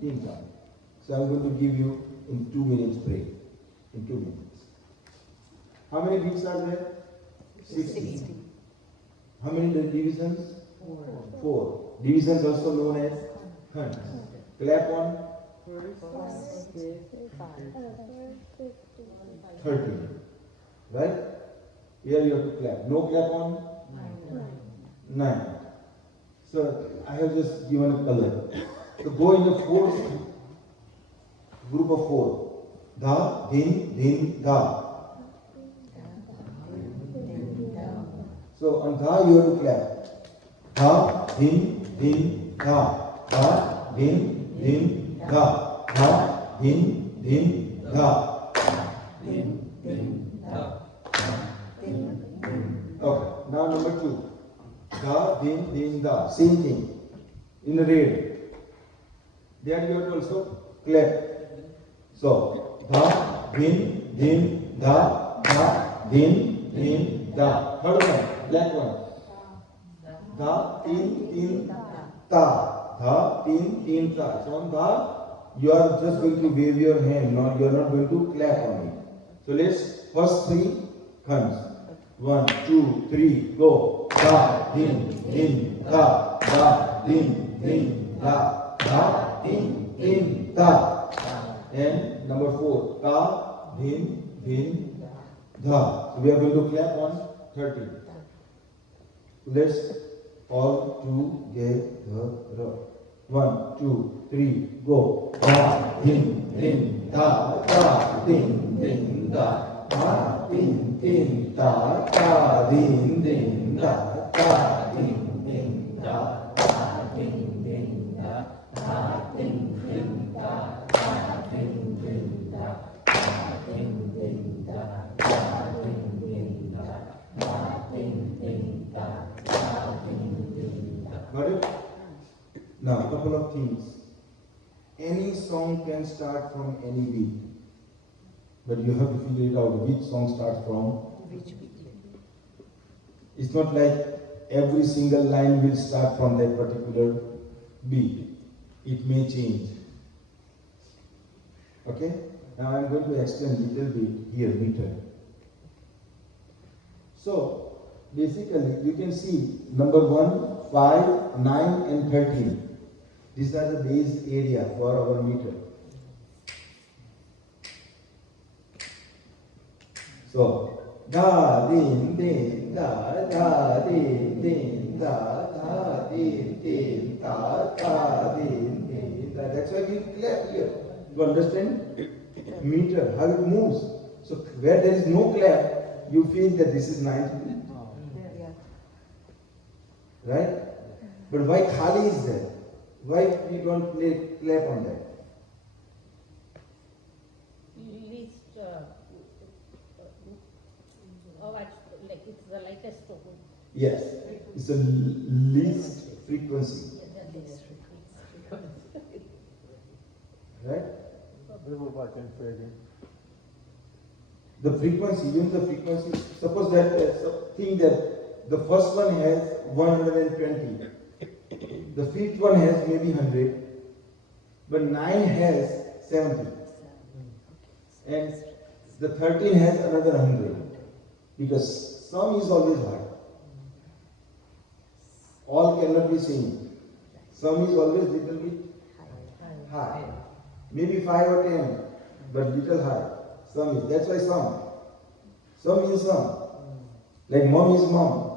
10 times. So I'm going to give you in 2 minutes break. In 2 minutes. How many beats are there? 60. How many divisions? 4. Divisions also known as khans. Clap on 13. Right? Here you have to clap. No clap on 9. So I have just given a color. So go in the fourth group of 4. Da, din, da. So on da you have to clap. Da, din, da. Da, din, da. Da, din, da. Okay, now number 2. Da, din, da. Same thing. In the red. There you have to also clap. So, da, din, da, din, da. Third one, black one. Da, tin, ta. Da, tin, ta. So on da, you are just going to wave your hand. You are not going to clap on it. So let's first 3 khans. 1, 2, 3, go. Da, din, da. Da, din, da. Da, din, da. And number 4, ta, din, da. So we are going to clap on 13. Let's all together. 1, 2, 3, go. Da, din, da, da, din, da. Da, din, da, da, din, da. Da, din, da, da, din, da. Da, din, da. Got it? Now, a couple of things. Any song can start from any beat, but you have to figure it out which song starts from which beat. It's not like every single line will start from that particular beat. It may change. Okay? Now I'm going to explain a little bit here, meter. So, basically, you can see number 1, 5, 9 and 13. These are the base area for our meter. So, da, din, da, da, din, da, da, din, da, da, din, da. That's why we clap here. You understand? Meter, how it moves. So, where there is no clap, you feel that this is 90. Right? But why khali is there? Why we don't play clap on that? Least, like it's the lightest tone. Yes, it's the least frequency. Right? The frequency, even the frequency, suppose that think that the first one has 120, the fifth one has maybe 100, but 9 has 70, and the 13 has another 100, because sum is always high. All cannot be same. Sum is always little bit high. Maybe 5 or 10, but little high. Sum is, that's why sum. Sum means sum. Like mom is mom.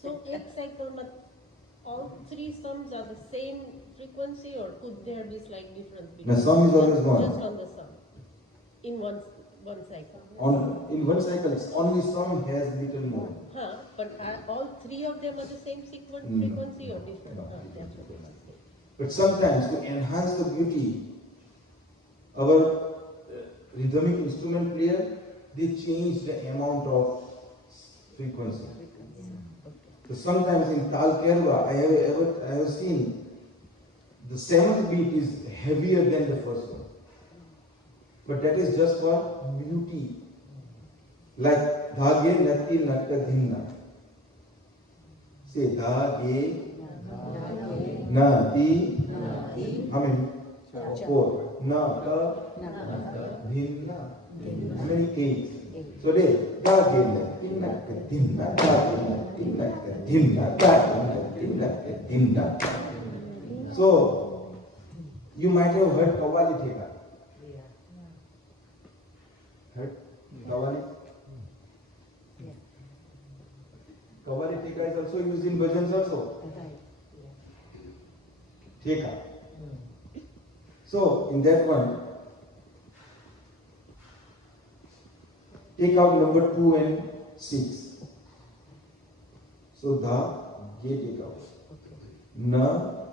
So 8 cycle, but all 3 sums are the same frequency, or could there be slight difference? The sum is always one. Just on the sum. In one cycle. In one cycle, only sum has little more. But are all 3 of them are the same frequency or different? No. That's what I must say. But sometimes to enhance the beauty, our rhythmic instrument player, they change the amount of frequency. So sometimes in Tal Kerwa, I have seen the 7th beat is heavier than the first one. But that is just for beauty. Like dhage nati natka dhinna. Say dhage nati. How many? 4. Na, ka, dhinna. How many 8? So there, da, dhinna, dhinna, dhinna, da, dhinna, dhinna, dhinna, da, dhinna, dhinna, dhinna. So, you might have heard Kawali Theka. Heard Kawali? Kawali Theka is also used in bhajans also. Theka. So, in that one, take out number 2 and 6. So, the, ye take out. Na,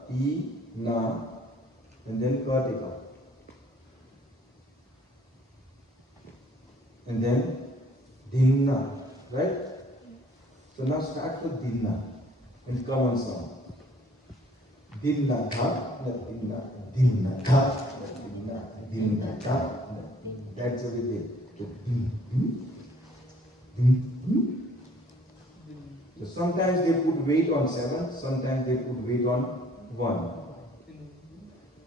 I, na, and then ka take out. And then dhinna, right? So now start with dhinna and come on sound. Dhinna dha, na dhinna, dhinna dha, na dhinna, dhinna dha. That's everything. So, so sometimes they put weight on 7, sometimes they put weight on 1.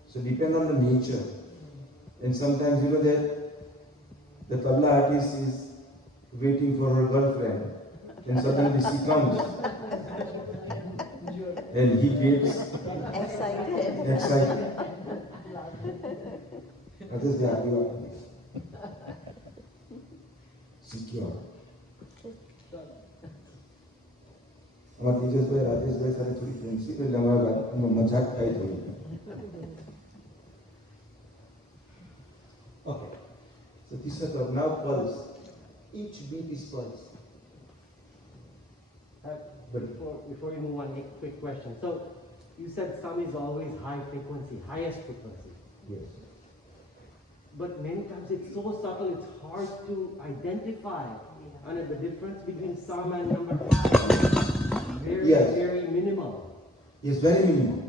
So depend on the nature. And sometimes you know that the tabla artist is waiting for her girlfriend, and suddenly she comes, and he gets excited. That is the idea of this. Secure. हमारे तेजस भाई राजेश भाई सारे थोड़ी friendship है लंगा मजाक खाई थोड़ी. Okay. So this is now pulse. Each beat is pulse. Before you move on, a quick question. So you said some is always high frequency, highest frequency. Yes. But many times it's so subtle, it's hard to identify. And the difference between some and number 5 very, Yes. very minimal. Yes, very minimal.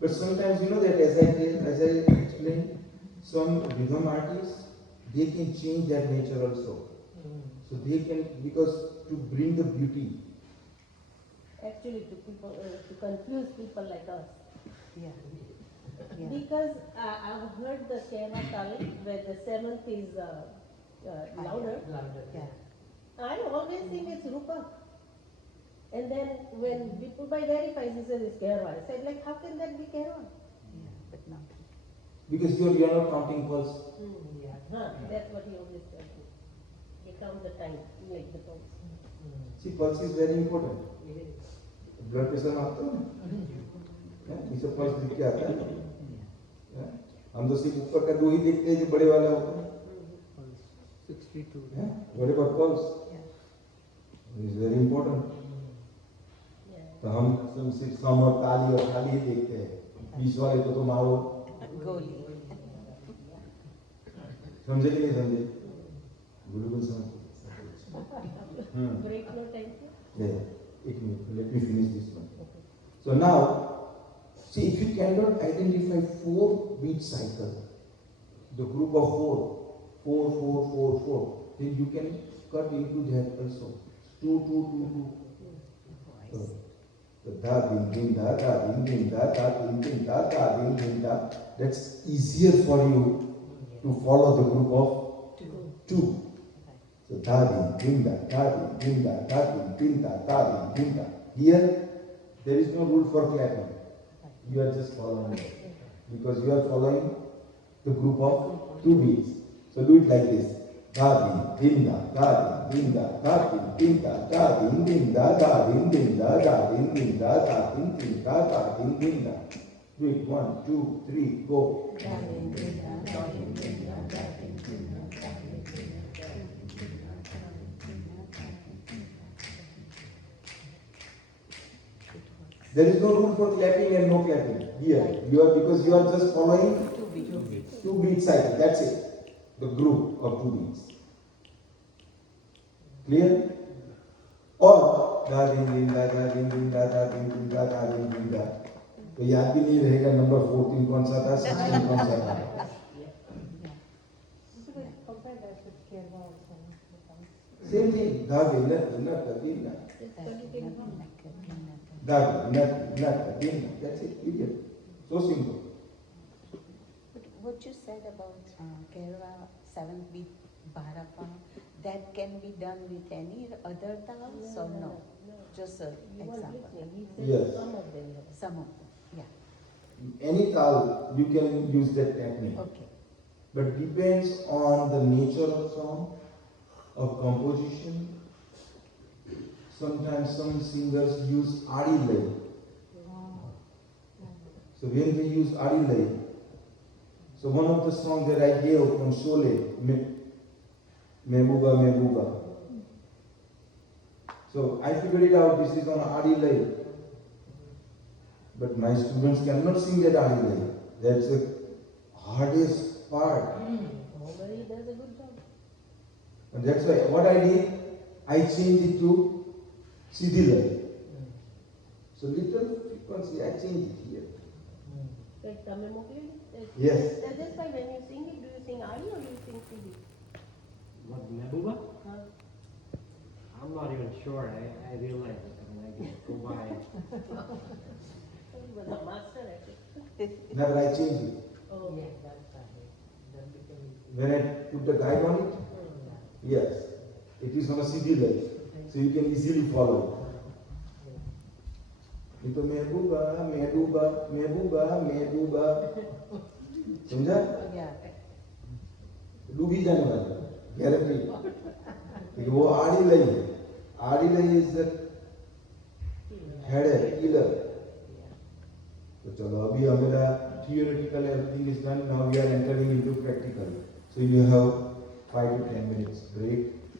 But sometimes you know that as I explained, some rhythm artists, they can change that nature also. So they can, because to bring the beauty. Actually, to people, to confuse people like us. Yeah. Because I've heard the Kerala Tal where the 7th is louder. Yeah. I always think it's Rupa. And then when people by verify, he says it's Kerala. I said, like, how can that be Kerala? Yeah, but not. Because you're not counting pulse. Yeah. Huh, that's what he always tells me. You count the time, like the pulse. See, pulse is very important. Blood pressure मापते हैं इसे pulse दिख के आता है. हम तो सिर्फ ऊपर का 2 ही देखते हैं जो बड़े वाला होता है. 62. What about pulse? It's very important. तो हम सिर्फ सम और ताली और खाली ही देखते हैं. 20 वाले को तो मारो. Goalie. समझे कि नहीं समझे? बिल्कुल समझे. Break no time. Yeah. Let me finish this one. So now, see, if you cannot identify 4 beat cycle, the group of 4, 4, 4, 4, 4, then you can cut into that also. 2, 2, 2, 2. So da din din da da din din da da din din da da din din da. That's easier for you to follow the group of 2. So da din da da din da da din da da din da. Here there is no rule for clapping. You are just following it because you are following the group of 2 beats. So do it like this. Da din da da din da da din da da din da da din da da din da da din da da din da. Do it 1, 2, 3, go. There is no rule for clapping and no clapping here. Because you are just following 2 beat cycle. That's it. The group of 2 beats. Clear? Or da din din da da din din da da din din da da din din da. तो याद भी नहीं रहेगा number 14 कौन सा था 16 कौन सा था. Same thing. Da din da din da. That, that's it. You get so simple. what you said about Kerala 7th beat Bharapa, that can be done with any other tals or no? Just an You weren't example. listening. He said Yes. some of them have. Some of them, yeah. Any tal you can use that technique. Okay. But depends on the nature of song, of composition. Sometimes some singers use adi lay. So when they use adi lay, so one of the songs that I gave from Sholay, Mehbooba Mehbooba. So I figured it out, this is on adi lay. But my students cannot sing that adi lay. That's the hardest part. Nobody does a good job. And that's why what I did, I changed it to Siddhi lay. So little frequency, I changed it here. Like Tamil Mokli? Yes. That's why when you sing it, do you sing Ali or do you sing CD? What, Mehbooba? Huh? I'm not even sure. I realize it. I mean, I just go by. He was a master at it. Now I changed it. Oh. When I put the guide on it, yes, it is on a CD lay. So you can easily follow it. नहीं तो महबूबा महबूबा महबूबा महबूबा समझा Yeah. डूबी जाने वाला guarantee क्योंकि वो आड़ी लई इज द हेड है किलर तो चलो अभी हमारा theoretical everything is done now we are entering into practical so you have 5 to 10 minutes break